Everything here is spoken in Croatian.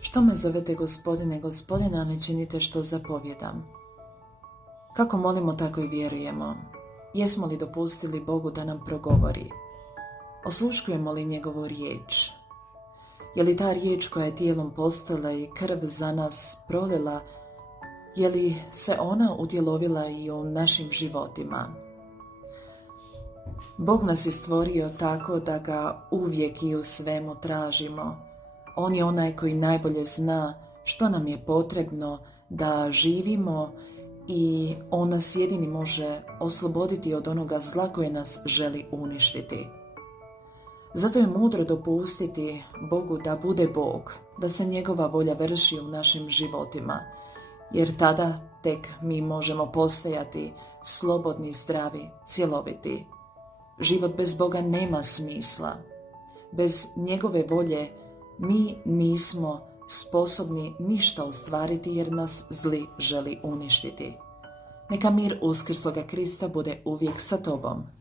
Što me zovete Gospodine, Gospodine, a ne činite što zapovjedam? Kako molimo, tako i vjerujemo. Jesmo li dopustili Bogu da nam progovori? Osluškujemo li njegovu riječ? Je li ta riječ koja je tijelom postala i krv za nas prolila, je li se ona utjelovila i u našim životima? Bog nas je stvorio tako da ga uvijek i u svemu tražimo. On je onaj koji najbolje zna što nam je potrebno da živimo i on nas jedini može osloboditi od onoga zla koje nas želi uništiti. Zato je mudro dopustiti Bogu da bude Bog, da se njegova volja vrši u našim životima, jer tada tek mi možemo postajati slobodni, zdravi, cjeloviti. Život bez Boga nema smisla. Bez njegove volje mi nismo sposobni ništa ostvariti jer nas zli želi uništiti. Neka mir uskrsloga Krista bude uvijek sa tobom.